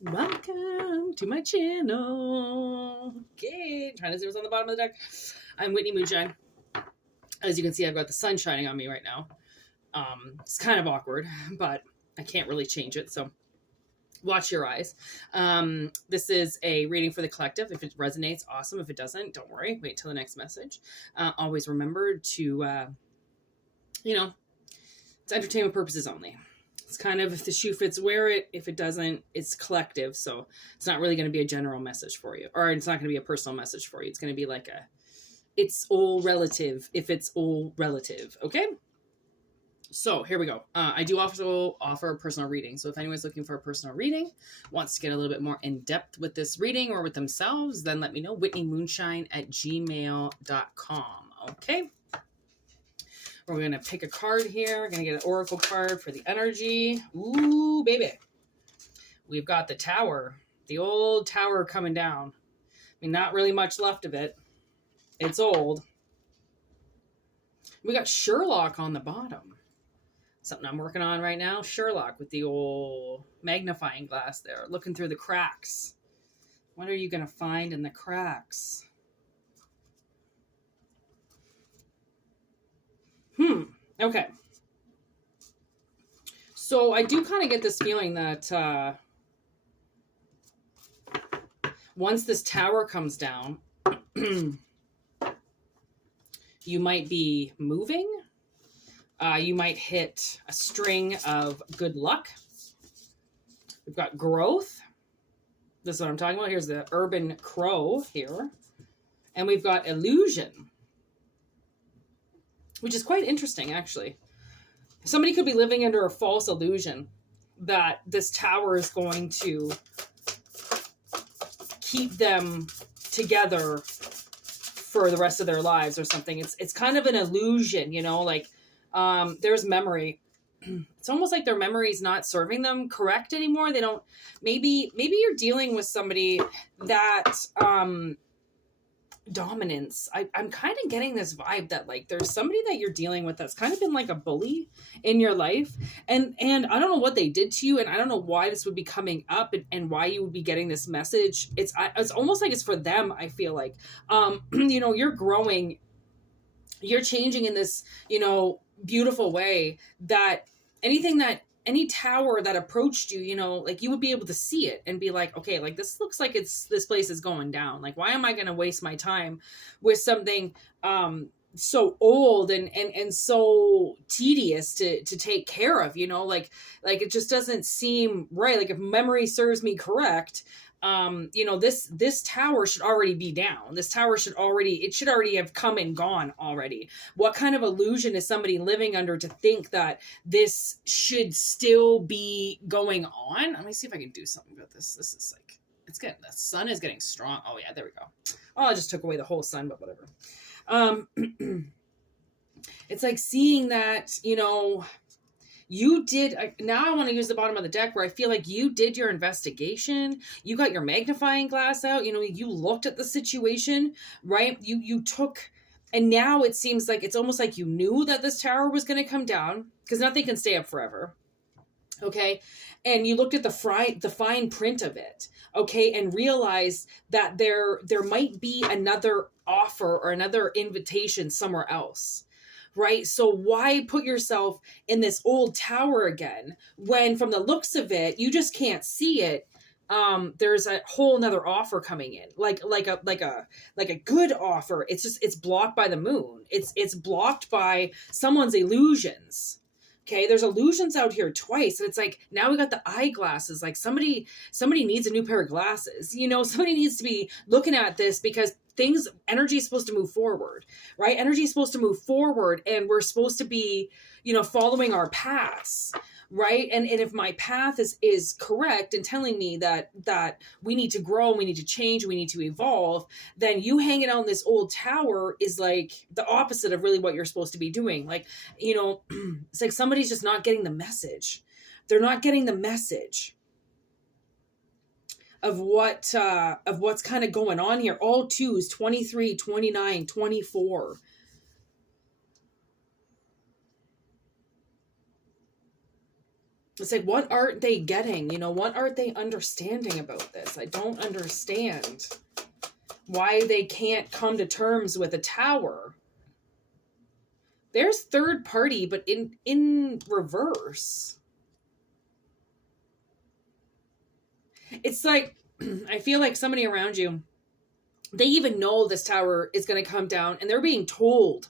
Welcome to my channel. Okay, trying to see what's on the bottom of the deck. I'm Whitney Moon. As you can see, I've got the sun shining on me right now. It's kind of awkward, but I can't really change it, so watch your eyes. This is a reading for the collective. If it resonates, awesome. If it doesn't, don't worry. Wait till the next message. Always remember to, it's entertainment purposes only. It's kind of, if the shoe fits, wear it. If it doesn't, it's collective. So it's not really going to be a general message for you, or it's not going to be a personal message for you. It's going to be like it's all relative. If it's all relative. Okay. So here we go. I do also offer a personal reading. So if anyone's looking for a personal reading, wants to get a little bit more in depth with this reading or with themselves, then let me know. WhitneyMoonshine@gmail.com. Okay. We're going to pick a card here. We're going to get an oracle card for the energy. Ooh, baby. We've got the tower. The old tower coming down. I mean, not really much left of it. It's old. We got Sherlock on the bottom. Something I'm working on right now. Sherlock with the old magnifying glass there. Looking through the cracks. What are you going to find in the cracks? Okay. So I do kind of get this feeling that once this tower comes down, you might be moving. You might hit a string of good luck. We've got growth. This is what I'm talking about. Here's the urban crow here. And we've got illusion, which is quite interesting, actually. Somebody could be living under a false illusion that this tower is going to keep them together for the rest of their lives or something. It's kind of an illusion, like there's memory. It's almost like their memory is not serving them correct anymore. They don't, maybe you're dealing with somebody that, dominance. I'm kind of getting this vibe that like there's somebody that you're dealing with that's kind of been like a bully in your life, and I don't know what they did to you, and I don't know why this would be coming up and why you would be getting this message. It's almost like it's for them. I feel like you're growing, you're changing in this beautiful way, that any tower that approached you, like you would be able to see it and be like, okay, like this looks like this place is going down. Like, why am I going to waste my time with something so old and so tedious to take care of, like it just doesn't seem right. Like if memory serves me correct, this tower should already be down. This tower should already have come and gone already. What kind of illusion is somebody living under to think that this should still be going on? Let me see if I can do something about this. This is like, the sun is getting strong. Oh yeah, there we go. Oh, I just took away the whole sun, but whatever. It's like seeing that, you did. Now I want to use the bottom of the deck where I feel like you did your investigation. You got your magnifying glass out. You looked at the situation, right? You took, and now it seems like it's almost like you knew that this tower was going to come down, because nothing can stay up forever. Okay. And you looked at the fine print of it. Okay. And realized that there might be another offer or another invitation somewhere else. Right? So why put yourself in this old tower again when from the looks of it, you just can't see it. There's a whole nother offer coming in, like a good offer. It's blocked by the moon. It's blocked by someone's illusions. Okay. There's illusions out here twice. And it's like, now we got the eyeglasses. Like somebody needs a new pair of glasses. Somebody needs to be looking at this, because energy is supposed to move forward, right? Energy is supposed to move forward, and we're supposed to be, following our paths, right? And if my path is correct and telling me that we need to grow, we need to change, we need to evolve, then you hanging out in this old tower is like the opposite of really what you're supposed to be doing. Like, it's like somebody's just not getting the message. They're not getting the message of what's kind of going on here. All twos, 23, 29, 24. It's like, what aren't they getting? You know, what aren't they understanding about this? I don't understand why they can't come to terms with a tower. There's third party, but in reverse. It's like, I feel like somebody around you, they even know this tower is going to come down, and they're being told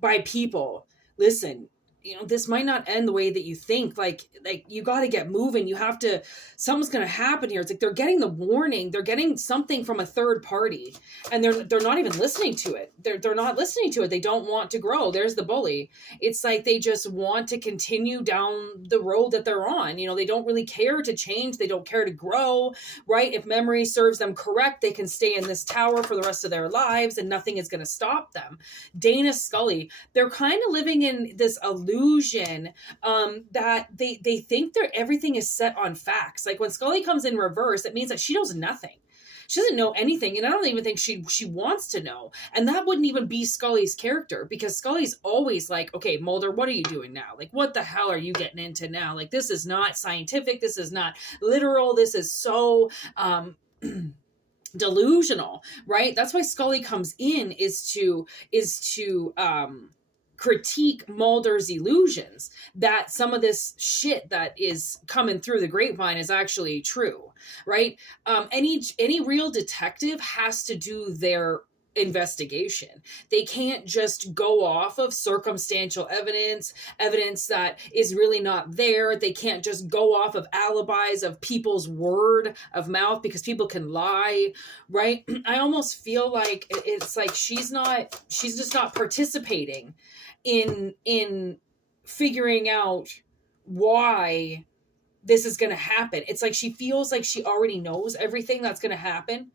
by people, listen, you know, this might not end the way that you think. Like you got to get moving. You have to, something's going to happen here. It's like they're getting the warning. They're getting something from a third party, and they're not even listening to it. They're not listening to it. They don't want to grow. There's the bully. It's like they just want to continue down the road that they're on. You know, they don't really care to change. They don't care to grow, right? If memory serves them correct, they can stay in this tower for the rest of their lives, and nothing is going to stop them. Dana Scully, they're kind of living in this illusion that they think everything is set on facts. Like when Scully comes in reverse, it means that she knows nothing. She doesn't know anything, and I don't even think she wants to know. And that wouldn't even be Scully's character, because Scully's always like, okay, Mulder, what are you doing now? Like, what the hell are you getting into now? Like, this is not scientific. This is not literal. This is so delusional, right? That's why Scully comes in, is to critique Mulder's illusions, that some of this shit that is coming through the grapevine is actually true, right? Any real detective has to do their investigation. They can't just go off of circumstantial evidence that is really not there. They can't just go off of alibis of people's word of mouth, because people can lie, right? I almost feel like it's like she's just not participating in figuring out why this is going to happen. It's like she feels like she already knows everything that's going to happen,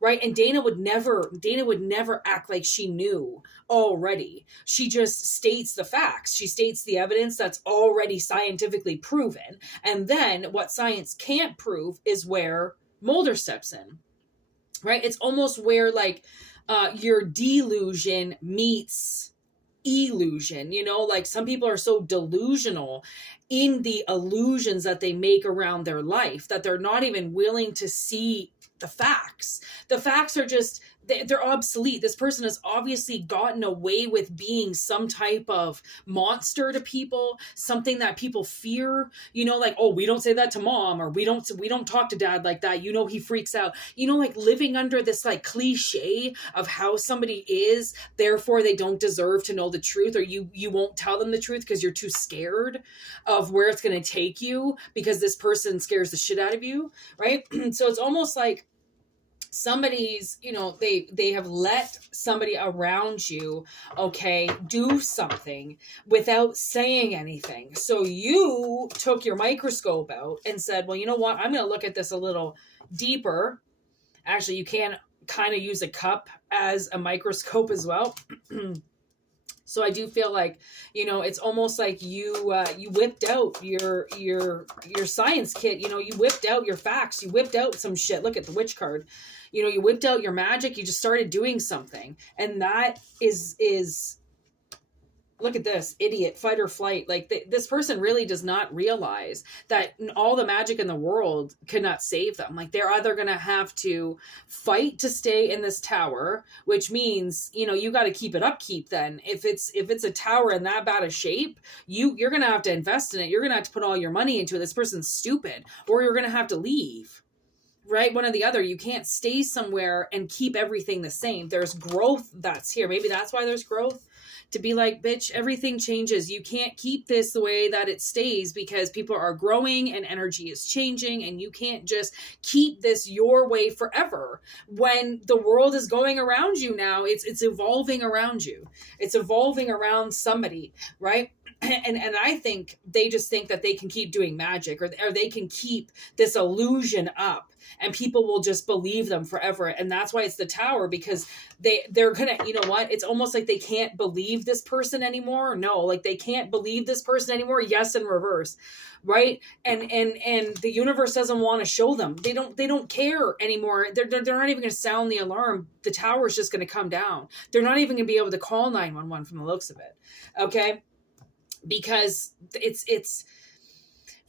right? And Dana would never act like she knew already. She just states the facts. She states the evidence that's already scientifically proven. And then what science can't prove is where Mulder steps in, right? It's almost where like your delusion meets illusion, you know, like some people are so delusional in the illusions that they make around their life that they're not even willing to see the facts. The facts are just, they're obsolete. This person has obviously gotten away with being some type of monster to people, something that people fear, you know, like, oh, we don't say that to mom, or we don't talk to dad like that, you know, he freaks out, you know, like living under this like cliche of how somebody is, therefore they don't deserve to know the truth, or you won't tell them the truth because you're too scared of where it's going to take you because this person scares the shit out of you, right? So it's almost like somebody's, you know, they have let somebody around you, okay, do something without saying anything. So you took your microscope out and said, well, you know what, I'm going to look at this a little deeper. Actually, you can kind of use a cup as a microscope as well. So I do feel like, you know, it's almost like you whipped out your science kit. You know, you whipped out your facts. You whipped out some shit. Look at the witch card. You know, you whipped out your magic. You just started doing something, and that is. Look at this, idiot, fight or flight. Like this person really does not realize that all the magic in the world cannot save them. Like they're either going to have to fight to stay in this tower, which means, you know, you got to keep it upkeep then. If it's a tower in that bad a shape, you're going to have to invest in it. You're going to have to put all your money into it. This person's stupid, or you're going to have to leave. Right? One or the other. You can't stay somewhere and keep everything the same. There's growth that's here. Maybe that's why there's growth. To be like, bitch, everything changes. You can't keep this the way that it stays because people are growing and energy is changing, and you can't just keep this your way forever. When the world is going around you now, it's evolving around you. It's evolving around somebody, right? And I think they just think that they can keep doing magic, or they can keep this illusion up, and people will just believe them forever. And that's why it's the tower, because they're gonna, you know what? It's almost like they can't believe this person anymore. No, like they can't believe this person anymore. Yes, in reverse, right? And the universe doesn't want to show them. They don't care anymore. They're not even going to sound the alarm. The tower is just going to come down. They're not even going to be able to call 911 from the looks of it. Okay. Because it's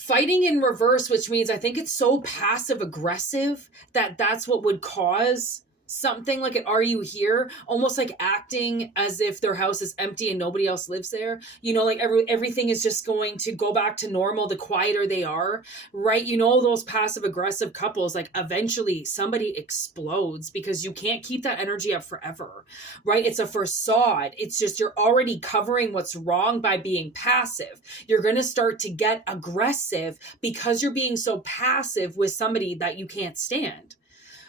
fighting in reverse, which means I think it's so passive aggressive that that's what would cause something like an "Are you here?" Almost like acting as if their house is empty and nobody else lives there. You know, like everything is just going to go back to normal the quieter they are, right? You know, those passive aggressive couples, like eventually somebody explodes because you can't keep that energy up forever, right? It's a facade. It's just you're already covering what's wrong by being passive. You're going to start to get aggressive because you're being so passive with somebody that you can't stand.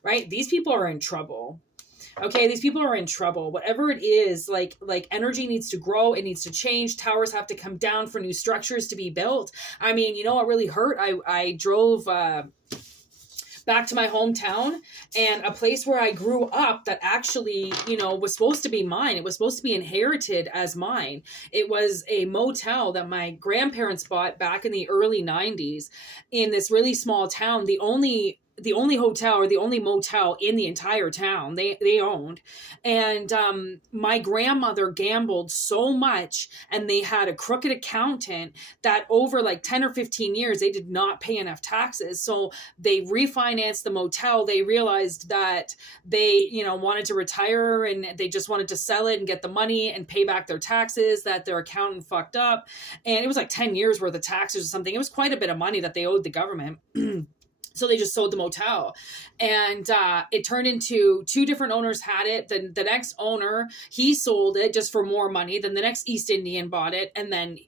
Right? These people are in trouble. Okay, these people are in trouble. Whatever it is, like energy needs to grow, it needs to change. Towers have to come down for new structures to be built. I mean, you know what really hurt? I drove back to my hometown, and a place where I grew up that actually, you know, was supposed to be mine. It was supposed to be inherited as mine. It was a motel that my grandparents bought back in the early 90s in this really small town. The only hotel or the only motel in the entire town they owned. And my grandmother gambled so much, and they had a crooked accountant that over like 10 or 15 years, they did not pay enough taxes. So they refinanced the motel. They realized that they, you know, wanted to retire, and they just wanted to sell it and get the money and pay back their taxes that their accountant fucked up. And it was like 10 years worth of taxes or something. It was quite a bit of money that they owed the government. So they just sold the motel, and it turned into two different owners had it. Then the next owner, he sold it just for more money. Then the next East Indian bought it. And then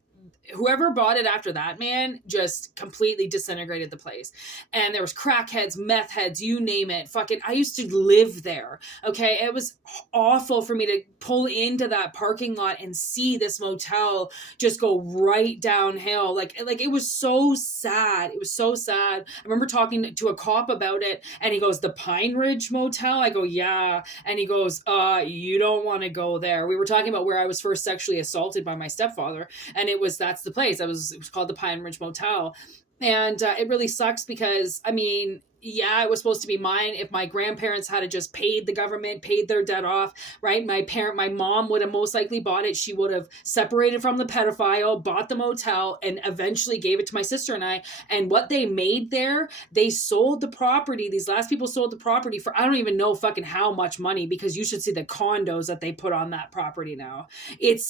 whoever bought it after that, man, just completely disintegrated the place. And there was crackheads, meth heads, you name it. Fucking, I used to live there. Okay. It was awful for me to pull into that parking lot and see this motel just go right downhill. Like it was so sad. It was so sad. I remember talking to a cop about it, and he goes, "The Pine Ridge Motel?" I go, "Yeah." And he goes, "You don't want to go there." We were talking about where I was first sexually assaulted by my stepfather. And that's the place. It was called the Pine Ridge Motel. And it really sucks because, I mean, yeah, it was supposed to be mine. If my grandparents had just paid the government, paid their debt off, right? My mom would have most likely bought it. She would have separated from the pedophile, bought the motel, and eventually gave it to my sister and I. And what they made there, they sold the property. These last people sold the property for, I don't even know fucking how much money, because you should see the condos that they put on that property now. It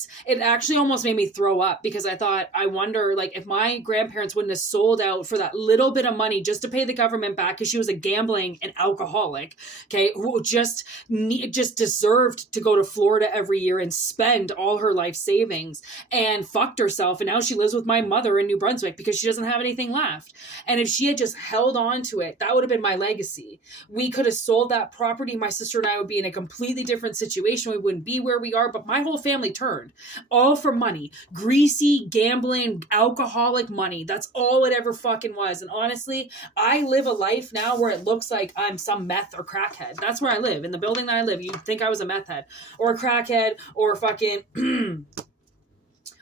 actually almost made me throw up, because I wonder, like, if my grandparents wouldn't have sold out for that little bit of money just to pay the government back, because she was a gambling and alcoholic, okay, who just deserved to go to Florida every year and spend all her life savings, and fucked herself, and now she lives with my mother in New Brunswick because she doesn't have anything left. And if she had just held on to it, that would have been my legacy. We could have sold that property. My sister and I would be in a completely different situation. We wouldn't be where we are, but my whole family turned all for money. Greasy, gambling, alcoholic money. That's all it ever fucking was. And honestly, I live a life now where it looks like I'm some meth or crackhead. That's where I live. In the building that I live, you'd think I was a meth head or a crackhead or a fucking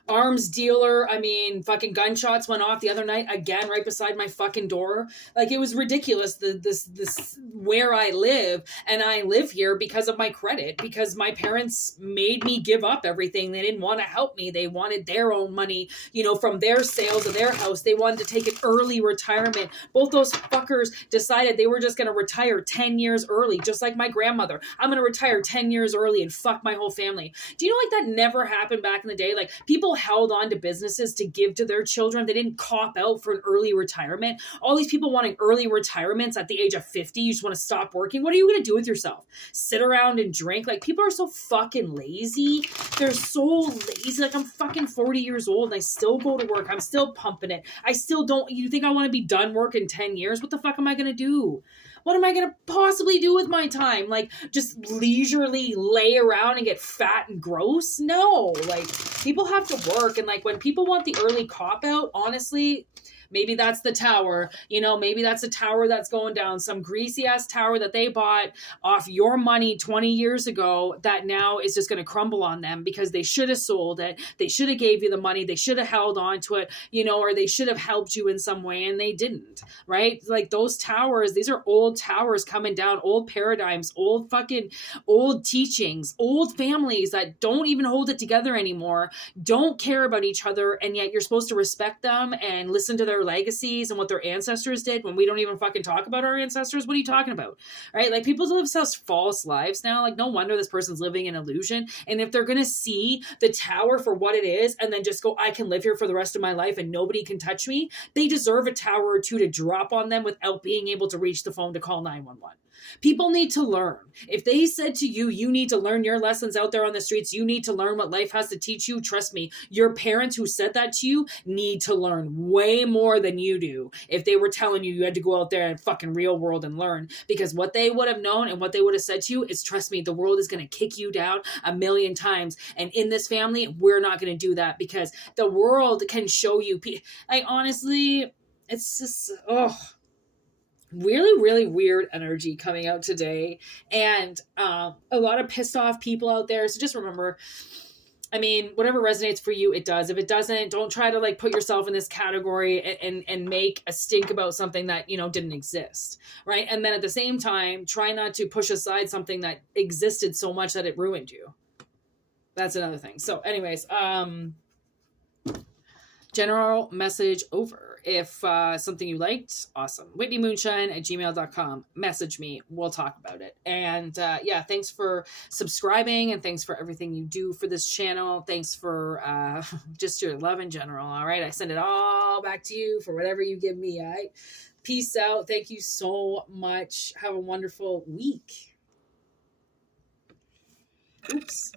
arms dealer. I mean, fucking gunshots went off the other night again right beside my fucking door. Like, it was ridiculous. This where I live, and I live here because of my credit, because my parents made me give up everything. They didn't want to help me. They wanted their own money, you know, from their sales of their house. They wanted to take an early retirement. Both those fuckers decided they were just going to retire 10 years early, just like my grandmother. I'm going to retire 10 years early and fuck my whole family. Do you know, like, that never happened back in the day? Like, people held on to businesses to give to their children. They didn't cop out for an early retirement. All these people wanting early retirements at the age of 50. You just want to stop working. What are you going to do with yourself? Sit around and drink? Like, people are so fucking lazy. They're so lazy. Like, I'm fucking 40 years old and I still go to work. I'm still pumping it. I still don't. You think I want to be done work in 10 years? What the fuck am I going to do? What am I going to possibly do with my time? Like, just leisurely lay around and get fat and gross? No. Like, people have to work. And, like, when people want the early cop out, honestly, maybe that's the tower, you know, maybe that's a tower that's going down, some greasy ass tower that they bought off your money 20 years ago that now is just going to crumble on them because they should have sold it. They should have gave you the money. They should have held on to it, you know, or they should have helped you in some way and they didn't, right? Like, those towers, these are old towers coming down, old paradigms, old teachings, old families that don't even hold it together anymore, don't care about each other. And yet you're supposed to respect them and listen to their their legacies and what their ancestors did when we don't even fucking talk about our ancestors? What are you talking about? Right? Like, people live such false lives now. Like, no wonder this person's living in illusion. And if they're going to see the tower for what it is and then just go, I can live here for the rest of my life and nobody can touch me, they deserve a tower or two to drop on them without being able to reach the phone to call 911. People need to learn. If they said to you, you need to learn your lessons out there on the streets, you need to learn what life has to teach you, trust me, your parents who said that to you need to learn way more than you do if they were telling you you had to go out there and fucking real world and learn. Because what they would have known and what they would have said to you is, trust me, the world is going to kick you down a million times. And in this family, we're not going to do that, because the world can show you. Like, honestly, it's just, really, really weird energy coming out today, and a lot of pissed off people out there. So just remember, I mean, whatever resonates for you, it does. If it doesn't, don't try to like put yourself in this category and make a stink about something that, you know, didn't exist, right? And then at the same time, try not to push aside something that existed so much that it ruined you. That's another thing. So anyways, general message over. If something you liked, awesome. WhitneyMoonshine@gmail.com. Message me. We'll talk about it. And yeah, thanks for subscribing, and thanks for everything you do for this channel. Thanks for just your love in general. All right. I send it all back to you for whatever you give me. All right. Peace out. Thank you so much. Have a wonderful week. Oops.